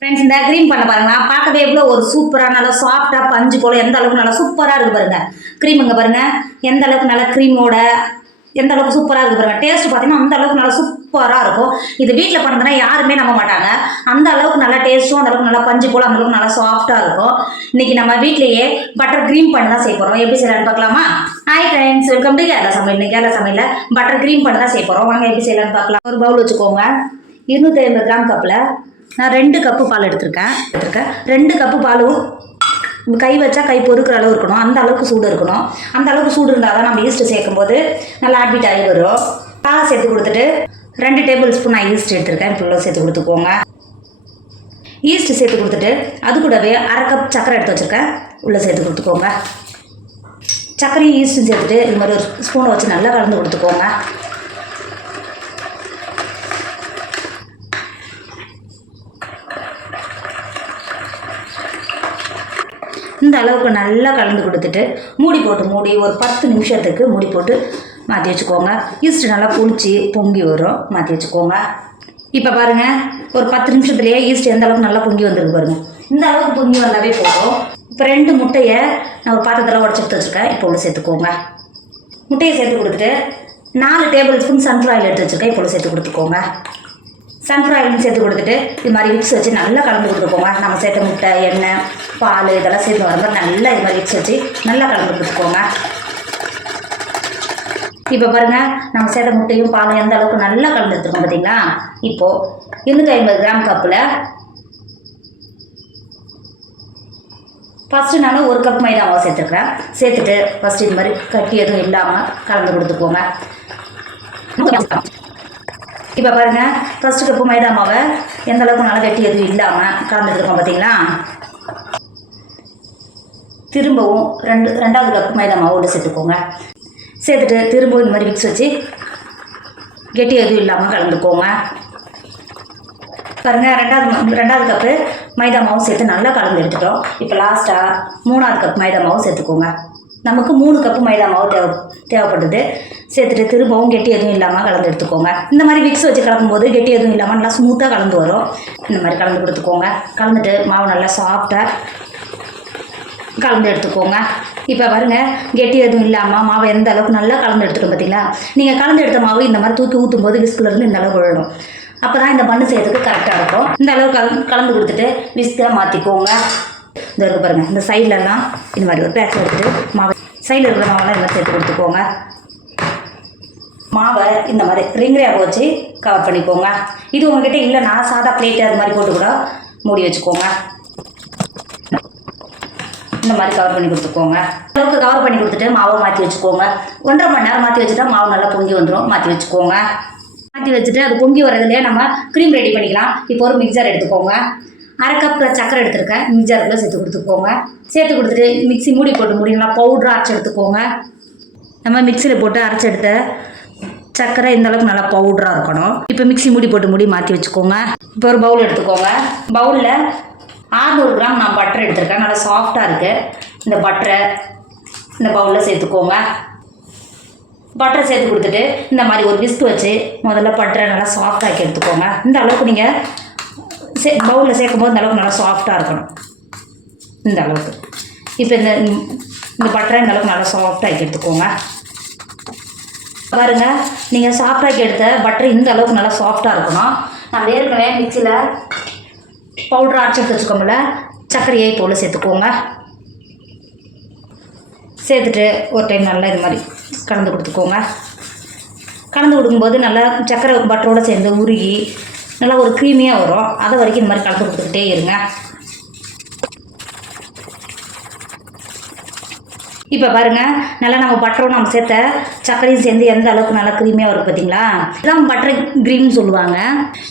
Friends இந்த cream பண்ண பாருங்க. பார்க்கவே எவ்வளோ ஒரு சூப்பராக நல்லா சாஃப்டாக பஞ்சு போல் எந்த அளவுக்கு நல்லா சூப்பராக இருக்குது பாருங்க. க்ரீமுங்க பாருங்க. எந்த அளவுக்கு நல்லா க்ரீமோட எந்த அளவுக்கு சூப்பராக இருக்குது பாருங்க. டேஸ்ட் பார்த்தீங்கன்னா அந்த அளவுக்கு நல்லா சூப்பராக இருக்கும். இது வீட்டில் பண்ணதுன்னா யாருமே நம்ப மாட்டாங்க. அந்த அளவுக்கு நல்லா டேஸ்ட்டும் அந்த அளவுக்கு நல்லா பஞ்சு போல் அந்த அளவுக்கு நல்லா சாஃப்டாக இருக்கும். இன்னைக்கு நம்ம வீட்லேயே பட்டர் க்ரீம் பண்ணி தான் செய்ய போகிறோம் எப்படி செய்யலாம்னு பார்க்கலாமா? Hi friends welcome to Kerala சமையல். இன்னைக்கு கேரளா சமையலில் பட்டர் க்ரீம் பண்ணி தான் செய்ய போகிறோம் வாங்க எப்படி செய்யலாம்னு பார்க்கலாம். ஒரு பவுல் வச்சுக்கோங்க. இருநூத்தி ஐம்பது கிராம் கப்பில் நான் ரெண்டு கப்பு பால் எடுத்திருக்கேன். எடுத்திருக்கேன். ரெண்டு கப்பு பாலும் கை வச்சா கை பொறுக்கிற அளவு இருக்கணும். அந்த அளவுக்கு சூடு இருக்கணும். அந்த அளவுக்கு சூடு இருந்தால் தான் நம்ம ஈஸ்ட்டு சேர்க்கும் போது நல்லா ஆட்பிட் ஆகி வரும். பாலை சேர்த்து கொடுத்துட்டு ரெண்டு டேபிள் ஸ்பூன் நான் ஈஸ்ட் எடுத்திருக்கேன். இப்போ உள்ள சேர்த்து கொடுத்துக்கோங்க. ஈஸ்ட் சேர்த்து கொடுத்துட்டு அது கூடவே அரை கப் சக்கரை எடுத்து வச்சுருக்கேன். உள்ளே சேர்த்து கொடுத்துக்கோங்க. சர்க்கரையும் ஈஸ்ட்டும் சேர்த்துட்டு இது மாதிரி ஒரு ஸ்பூனை வச்சு நல்லா கலந்து கொடுத்துக்கோங்க. அளவுக்கு நல்லா கலந்து கொடுத்துட்டு மூடி போட்டு மூடி ஒரு பத்து நிமிஷத்துக்கு மூடி போட்டு மாற்றி வச்சுக்கோங்க. ஈஸ்ட் நல்லா புளிச்சு பொங்கி வரும். மாற்றி வச்சுக்கோங்க. இப்போ பாருங்கள் ஒரு பத்து நிமிஷத்துலேயே ஈஸ்ட் எந்த அளவுக்கு நல்லா பொங்கி வந்துருக்கு பாருங்க. இந்த அளவுக்கு பொங்கி வந்தாவே போதும். இப்போ ரெண்டு முட்டையை நான் ஒரு பாத்திரத்தில் உடச்சி எடுத்து வச்சுருக்கேன். இப்போ உள்ள சேர்த்துக்கோங்க. முட்டையை சேர்த்து கொடுத்துட்டு நாலு டேபிள் ஸ்பூன் சன்ஃப்ளவர் எடுத்து வச்சுருக்கேன். இப்போ சேர்த்து கொடுத்துக்கோங்க. சன்ஃப்ளவர் ஆயிலும் சேர்த்து கொடுத்துட்டு இது மாதிரி விக்ஸ் வச்சு நல்லா கலந்து கொடுத்துருக்கோங்க நம்ம சேர்த்த முட்டை எண்ணெய் பால் இதெல்லாம் சேர்த்து வரும்போது நல்லா இது மாதிரி விக்ஸ் வச்சு நல்லா கலந்து கொடுத்துக்கோங்க. இப்போ பாருங்கள் நம்ம சேர்த்த முட்டையும் பாலும் எந்த அளவுக்கு நல்லா கலந்து எடுத்துருக்கோம் பார்த்தீங்களா இப்போது இருநூற்றி ஐம்பது கிராம் கப்பில் ஃபஸ்ட்டு நான் ஒரு கப் மைதா மாவு சேர்த்துருக்குறேன். சேர்த்துட்டு ஃபஸ்ட்டு இது மாதிரி கட்டி எதுவும் இல்லாமல் கலந்து கொடுத்துக்கோங்க. இப்போ பாருங்க ஃபஸ்ட்டு கப்பு மைதா மாவை எந்த அளவுக்கு நல்லா வெட்டி எதுவும் இல்லாமல் கலந்துருக்கோம் பார்த்தீங்களா திரும்பவும் ரெண்டு ரெண்டாவது கப்பு மைதா மாவோடு சேர்த்துக்கோங்க. சேர்த்துட்டு திரும்பவும் இந்த மாதிரி மிக்ஸ் வச்சு கெட்டி எதுவும் இல்லாமல் கலந்துக்கோங்க. பாருங்க ரெண்டாவது ரெண்டாவது கப்பு மைதா மாவும் சேர்த்து நல்லா கலந்து எடுத்துட்டோம். இப்போ லாஸ்ட்டாக மூணாவது கப் மைதா மாவும் சேர்த்துக்கோங்க. நமக்கு மூணு கப்பு மைதா மாவு தேவை தேவைப்படுது சேர்த்துட்டு திரும்பவும் கெட்டி எதுவும் இல்லாமல் கலந்து எடுத்துக்கோங்க. இந்த மாதிரி மிக்ஸ் வச்சு கலக்கும்போது கெட்டி எதுவும் இல்லாமல் நல்லா ஸ்மூத்தாக கலந்து வரும். இந்த மாதிரி கலந்து கொடுத்துக்கோங்க. கலந்துட்டு மாவு நல்லா சாஃப்டாக கலந்து எடுத்துக்கோங்க. இப்போ பாருங்க கெட்டி எதுவும் இல்லாமல் மாவை எந்த அளவுக்கு நல்லா கலந்து எடுத்துக்கணும் பார்த்தீங்களா நீங்கள் கலந்து எடுத்த மாவு இந்த மாதிரி தூக்கி ஊற்றும் போது விஸ்குல இந்த அளவுக்கு விழணும் அப்போ தான் இந்த பண்ணு செய்யறதுக்கு கரெக்டாக இருக்கும். இந்த அளவுக்கு கலந்து கலந்து கொடுத்துட்டு விஸ்கில் மாற்றிக்கோங்க இந்த இருக்க பாருங்கள் இந்த சைட்லலாம் இந்த மாதிரி ஒரு பேக்கெட் எடுத்துட்டு மாவு சைடில் இருக்கிற மாவெல்லாம் இந்த மாதிரி சேர்த்து கொடுத்துக்கோங்க. மாவை இந்த மாதிரி ரிங் வச்சு கவர் பண்ணிக்கோங்க. இது உங்ககிட்ட இல்லைன்னா சாதா பிளேட்டு அது மாதிரி போட்டு கூட மூடி வச்சுக்கோங்க. இந்த மாதிரி கவர் பண்ணி கொடுத்துக்கோங்க. அளவுக்கு கவர் பண்ணி கொடுத்துட்டு மாவை மாற்றி வச்சுக்கோங்க. ஒன்றரை மணி நேரம் மாற்றி வச்சுட்டா மாவு நல்லா பொங்கி வந்துடும் மாற்றி வச்சுக்கோங்க. மாற்றி வச்சுட்டு அது பொங்கி வரதுலேயே நம்ம க்ரீம் ரெடி பண்ணிக்கலாம். இப்போ ஒரு மிக்சர் எடுத்துக்கோங்க. அரை கப் சக்கரை எடுத்துருக்கேன். மிக்சருக்குள்ளே சேர்த்து கொடுத்துக்கோங்க. சேர்த்து கொடுத்துட்டு மிக்ஸி மூடி போட்டு முடியுங்களா? நல்லா பவுட்ரு அரைச்சி எடுத்துக்கோங்க. நம்ம மிக்சியில் போட்டு அரைச்சி எடுத்த சர்க்கரை இந்தளவுக்கு நல்லா பவுடராக இருக்கணும். இப்போ மிக்ஸி மூடி போட்டு மூடி மாற்றி வச்சுக்கோங்க. இப்போ ஒரு பவுல் எடுத்துக்கோங்க. பவுலில் 600 கிராம் நான் பட்டர் எடுத்திருக்கேன். நல்லா சாஃப்டாக இருக்குது இந்த பட்டரை இந்த பவுலில் சேர்த்துக்கோங்க. பட்டரை சேர்த்து கொடுத்துட்டு இந்த மாதிரி ஒரு விஸ்க் வச்சு முதல்ல பட்டரை நல்லா சாஃப்டாக்கி எடுத்துக்கோங்க. இந்த அளவுக்கு நீங்கள் சே பவுலில் சேர்க்கும் போது இந்த அளவுக்கு நல்லா சாஃப்டாக இருக்கணும். இந்த அளவுக்கு. இப்போ இந்த இந்த பட்டரை இந்த அளவுக்கு நல்லா சாஃப்டாக்கி எடுத்துக்கோங்க. பாருங்க நீங்கள் சாஃப்டாக்கி எடுத்த பட்டர் இந்த அளவுக்கு நல்லா சாஃப்டாக இருக்கணும். நம்ம ஏற்கனவே மிக்சியில் பவுடர் அரைச்சி எடுத்து வச்சுக்கோங்கள சர்க்கரையை போல் சேர்த்துக்கோங்க. சேர்த்துட்டு ஒரு டைம் நல்லா இது மாதிரி கலந்து கொடுத்துக்கோங்க. கலந்து கொடுக்கும்போது நல்லா சர்க்கரை பட்டரோடு சேர்ந்து உருகி நல்லா ஒரு க்ரீமியாக வரும். அதை வரைக்கும் இந்த மாதிரி கலந்து கொடுத்துக்கிட்டே இருங்க. இப்போ பாருங்கள் நல்லா நம்ம பட்டரும் நம்ம சேர்த்த சர்க்கரையும் சேர்ந்து எந்த அளவுக்கு நல்லா க்ரீமியாக வரும் பார்த்தீங்களா இதான் பட்டர் க்ரீம்னு சொல்லுவாங்க.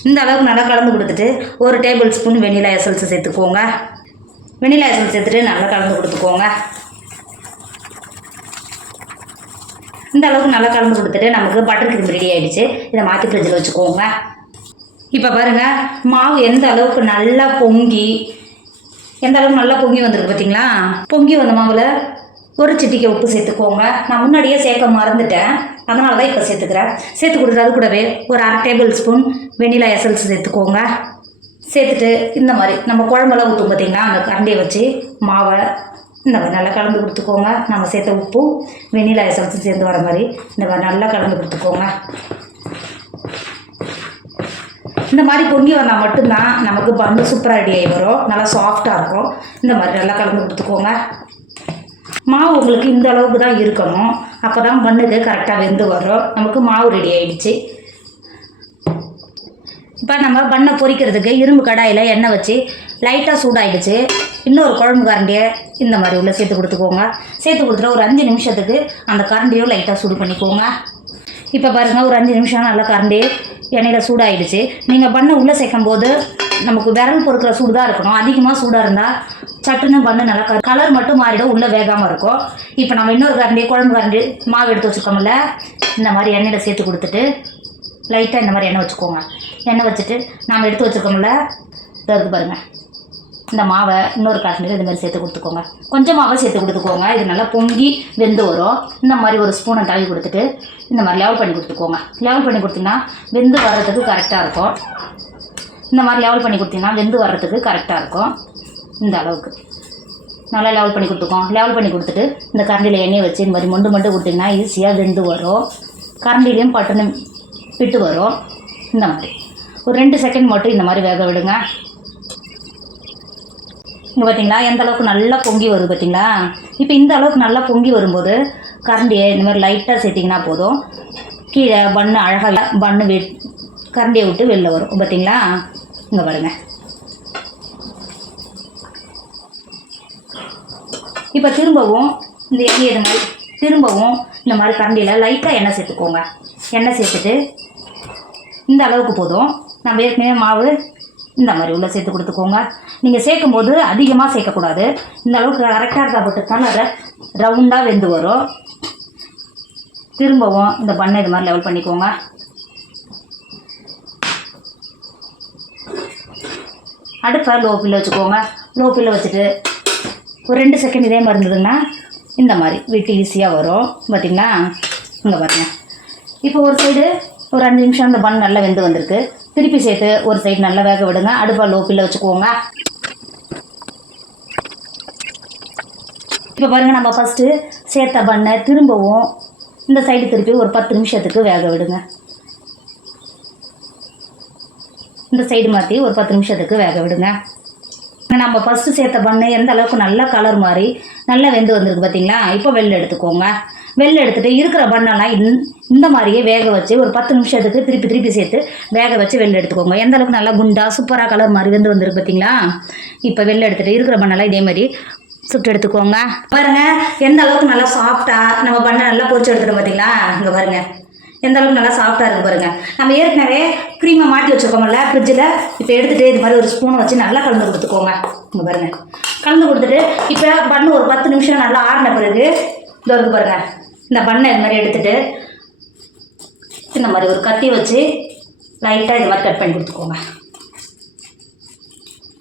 இந்த அளவுக்கு நல்லா கலந்து கொடுத்துட்டு ஒரு டேபிள் ஸ்பூன் வெனிலா எசல்ஸ் சேர்த்துக்கோங்க. வெனிலா எசல்ஸ் சேர்த்துட்டு நல்லா கலந்து கொடுத்துக்கோங்க. இந்த அளவுக்கு நல்லா கலந்து கொடுத்துட்டு நமக்கு பட்டர் க்ரீம் ரெடி ஆகிடுச்சு இதை மாற்றி ஃப்ரிட்ஜில் வச்சுக்கோங்க. இப்போ பாருங்க மாவு எந்த அளவுக்கு நல்லா பொங்கி எந்த அளவுக்கு நல்லா பொங்கி வந்திருக்கு பார்த்தீங்களா பொங்கி வந்த மாவில் ஒரு சிட்டிக்கை உப்பு சேர்த்துக்கோங்க. நான் முன்னாடியே சேர்க்க மறந்துட்டேன். அதனால தான் இப்போ சேர்த்துக்கிறேன். சேர்த்து கொடுத்துட்டு அது கூடவே ஒரு அரை டேபிள் ஸ்பூன் வெண்ணிலா எசல்ஸ் சேர்த்துக்கோங்க. சேர்த்துட்டு இந்த மாதிரி நம்ம குழம்பெல்லாம் ஊற்றும் பார்த்தீங்கன்னா அந்த கரண்டியை வச்சு மாவை இந்த மாதிரி நல்லா கலந்து கொடுத்துக்கோங்க. நம்ம சேர்த்த உப்பு வெண்ணிலா எசல்ஸும் சேர்ந்து வர மாதிரி இந்த மாதிரி நல்லா கலந்து கொடுத்துக்கோங்க. இந்த மாதிரி பொங்கி வந்தால் மட்டும்தான் நமக்கு பன்னு சூப்பராக ரெடி ஆகி வரும். நல்லா சாஃப்டாக இருக்கும். இந்த மாதிரி நல்லா கலந்து கொடுத்துக்கோங்க. மாவு உங்களுக்கு இந்த அளவுக்கு தான் இருக்கணும். அப்போ தான் பண்ணுக்கு கரெக்டாக வெந்து வரும். நமக்கு மாவு ரெடி ஆகிடுச்சு இப்போ நம்ம பண்ணை பொரிக்கிறதுக்கு இரும்பு கடாயில் எண்ணெய் வச்சு லைட்டாக சூடாயிடுச்சு. இன்னொரு குழம்பு கரண்டியை இந்த மாதிரி உள்ள சேர்த்து கொடுத்துக்கோங்க. சேர்த்து கொடுத்துட்டு ஒரு அஞ்சு நிமிஷத்துக்கு அந்த கரண்டியும் லைட்டாக சூடு பண்ணிக்கோங்க. இப்போ பாருங்கள் ஒரு அஞ்சு நிமிஷம் நல்லா கரண்டி எண்ணெயில் சூடாயிடுச்சு. நீங்கள் பண்ணை உள்ளே சேர்க்கும் போது நமக்கு விரல் பொறுக்கிற சூடு தான் இருக்கணும். அதிகமாக சூடாக இருந்தால் சட்டுன்னு பண்ணு நல்லா கலர் மட்டும் மாறிடும். உள்ளே வேகாமல் இருக்கும். இப்போ நம்ம இன்னொரு கரண்டி குழம்பு கரண்டி மாவு எடுத்து வச்சுருக்கோம்ல இந்த மாதிரி எண்ணெயில் சேர்த்து கொடுத்துட்டு லைட்டாக இந்த மாதிரி எண்ணெய் வச்சுக்கோங்க. எண்ணெய் வச்சுட்டு நாம் எடுத்து வச்சுருக்கோம்ல இதோ பாருங்கள் இந்த மாவை இன்னொரு காட்டில் இது மாதிரி சேர்த்து கொடுத்துக்கோங்க. கொஞ்சம் மாவை சேர்த்து கொடுத்துக்கோங்க. இது நல்லா பொங்கி வெந்து வரும். இந்த மாதிரி ஒரு ஸ்பூனை தடவி கொடுத்துட்டு இந்த மாதிரி லெவல் பண்ணி கொடுத்துக்கோங்க. லெவல் பண்ணி கொடுத்தீங்கன்னா வெந்து வர்றதுக்கு கரெக்டாக இருக்கும். இந்த மாதிரி லெவல் பண்ணி கொடுத்தீங்கன்னா வெந்து வர்றதுக்கு கரெக்டாக இருக்கும். இந்த அளவுக்கு. நல்லா லெவல் பண்ணி கொடுத்துக்கோம் லெவல் பண்ணி கொடுத்துட்டு இந்த கரண்டியில் எண்ணெய் வச்சு இந்த மாதிரி மொண்டு மொண்டு கொடுத்தீங்கன்னா ஈஸியாக வெந்து வரும். கரண்டிலையும் பட்டுன்னு விட்டு வரும். இந்த மாதிரி. ஒரு ரெண்டு செகண்ட் மட்டும் இந்த மாதிரி வேக விடுங்க. இங்கே பார்த்தீங்களா எந்த அளவுக்கு நல்லா பொங்கி வருது பார்த்தீங்களா இப்போ இந்த அளவுக்கு நல்லா பொங்கி வரும்போது கரண்டியை இந்த மாதிரி லைட்டாக சேர்த்திங்கன்னா போதும். கீழே பண்ணு அழகாக பண்ணு வெ கரண்டியை விட்டு வெளில வரும். பார்த்தீங்களா இங்கே பாருங்கள் இப்போ திரும்பவும் இந்த எண்ணெய் இது மாதிரி திரும்பவும் இந்த மாதிரி கரண்டியில் லைட்டாக எண்ணெய் சேர்த்துக்கோங்க. எண்ணெய் சேர்த்துட்டு இந்த அளவுக்கு போதும். நம்ம ஏற்கனவே மாவு இந்த மாதிரி உள்ள சேர்த்து கொடுத்துக்கோங்க. நீங்கள் சேர்க்கும்போது அதிகமாக சேர்க்கக்கூடாது. இந்த அளவுக்கு கரெக்டாக இருந்தால் மட்டும்தான் அதை ரவுண்டாக வெந்து வரும். திரும்பவும் இந்த பண்ணை இது மாதிரி லெவல் பண்ணிக்கோங்க. அடுப்பை லோ ஃபில்ல வச்சுக்கோங்க. லோ ஃபில்ல வச்சுட்டு ஒரு ரெண்டு செகண்ட் இதே மாதிரி இருந்ததுன்னா இந்த மாதிரி வீட்டு ஈஸியாக வரும். பார்த்தீங்களா இங்கே பாருங்க. இப்போ ஒரு சைடு ஒரு அஞ்சு நிமிஷம் அந்த பன் நல்லா வெந்து வந்திருக்கு. திருப்பி சேர்த்து ஒரு சைடு நல்லா வேக விடுங்க. அடுப்பை லோப்பில் வச்சுக்குவோங்க. வச்சுக்கோங்க இப்போ பாருங்கள் நம்ம ஃபஸ்ட்டு சேர்த்த பண்ணை திரும்பவும் இந்த சைடு திருப்பி ஒரு பத்து நிமிஷத்துக்கு வேக விடுங்க. இந்த சைடு மாற்றி ஒரு பத்து நிமிஷத்துக்கு வேக விடுங்க. நம்ம ஃபஸ்ட்டு சேர்த்த பண்ணு எந்த அளவுக்கு நல்லா கலர் மாதிரி நல்லா வெந்து வந்திருக்கு பார்த்தீங்களா இப்போ வெளில எடுத்துக்கோங்க. வெளில எடுத்துகிட்டு இருக்கிற பண்ணெல்லாம் இந்த- மாதிரியே வேக வச்சு ஒரு பத்து நிமிஷத்துக்கு திருப்பி திருப்பி சேர்த்து வேக வச்சு வெளில எடுத்துக்கோங்க. எந்த அளவுக்கு நல்லா குண்டா சூப்பராக கலர் மாதிரி வந்து வந்திருக்கு பார்த்தீங்களா இப்போ வெளில எடுத்துகிட்டு இருக்கிற பண்ணெல்லாம் இதே மாதிரி சுட்டு எடுத்துக்கோங்க. பாருங்க எந்த அளவுக்கு நல்லா சாஃப்டா நம்ம பண்ண நல்லா பொரிச்சு எடுத்துட்டோம் பார்த்தீங்களா இங்கே பாருங்க. எந்த அளவுக்கு நல்லா சாஃப்டாக இருக்கு பாருங்க. நம்ம ஏற்கனவே க்ரீமை மாட்டி வச்சுருக்கோம்ல ஃப்ரிட்ஜில் இப்போ எடுத்துகிட்டு இது மாதிரி ஒரு ஸ்பூனை வச்சு நல்லா கலந்து கொடுத்துக்கோங்க. இங்கே பாருங்க. கலந்து கொடுத்துட்டு இப்போ பண்ணு ஒரு பத்து நிமிஷம் நல்லா ஆறின பிறகு இதோ இருக்கு பாருங்க. இந்த பண்ணை இது மாதிரி எடுத்துகிட்டு இந்த மாதிரி ஒரு கத்தி வச்சு லைட்டாக இது மாதிரி கட் பண்ணி கொடுத்துக்கோங்க.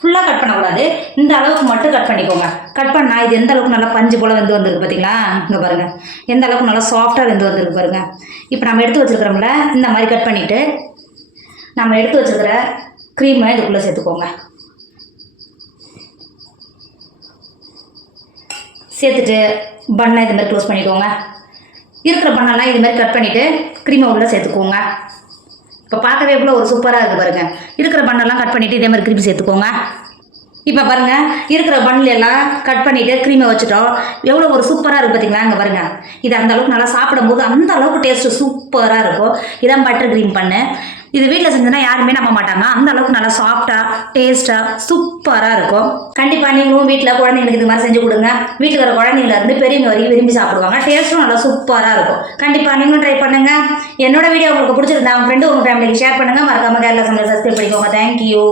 ஃபுல்லாக கட் பண்ணக்கூடாது. இந்த அளவுக்கு மட்டும் கட் பண்ணிக்கோங்க. கட் பண்ணால் இது எந்த அளவுக்கு நல்லா பஞ்சு போல் வெந்து வந்திருக்கு பார்த்தீங்களா இங்கே பாருங்கள் எந்த அளவுக்கு நல்லா சாஃப்டாக வெந்து வந்திருக்கு பாருங்கள் இப்போ நம்ம எடுத்து வச்சுருக்கிறோம்ல இந்த மாதிரி கட் பண்ணிவிட்டு நம்ம எடுத்து வச்சுருக்கிற க்ரீமை இதுக்குள்ளே சேர்த்துக்கோங்க. சேர்த்துட்டு பண்ணை இது மாதிரி க்ளோஸ் பண்ணிக்கோங்க. இருக்கிற பண்ணலாம் இது மாதிரி கட் பண்ணிவிட்டு க்ரீமை உள்ளே சேர்த்துக்கோங்க. இப்போ பார்க்கவே கூட ஒரு சூப்பராக இருக்குது பாருங்க. இருக்கிற பண்ணெல்லாம் கட் பண்ணிவிட்டு இதே மாதிரி கிருப்பி சேர்த்துக்கோங்க. இப்போ பாருங்க இருக்கிற பன்ல எல்லாம் கட் பண்ணிவிட்டு க்ரீமை வச்சுட்டோம். எவ்வளோ ஒரு சூப்பராக இருக்குது பார்த்தீங்களா இங்கே பாருங்க. இது அந்த அளவுக்கு நல்லா சாப்பிடும்போது அந்த அளவுக்கு டேஸ்ட்டு சூப்பராக இருக்கும். இதான் பட்டர் க்ரீம் பண்ணு. இது வீட்டில் செஞ்சோன்னா யாருமே நம்ப மாட்டாங்க. அந்த அளவுக்கு நல்லா சாஃப்டாக டேஸ்ட்டாக சூப்பராக இருக்கும். கண்டிப்பாக நீங்களும் வீட்டில் குழந்தைங்களுக்கு இது மாதிரி செஞ்சு கொடுங்க. வீட்டில் வர குழந்தைங்கள இருந்து பெரியவங்க வரைக்கும் விரும்பி சாப்பிடுவாங்க. டேஸ்ட்டும் நல்லா சூப்பராக இருக்கும். கண்டிப்பாக நீங்களும் ட்ரை பண்ணுங்க. என்னோட வீடியோ உங்களுக்கு பிடிச்சிருந்தா உங்கள் ஃப்ரெண்டு உங்கள் ஃபேமிலிக்கு ஷேர் பண்ணுங்க. மறக்காம கேரளா சமையல் சப்ஸ்கிரைப் பண்ணிக்கோங்க. தேங்க்யூ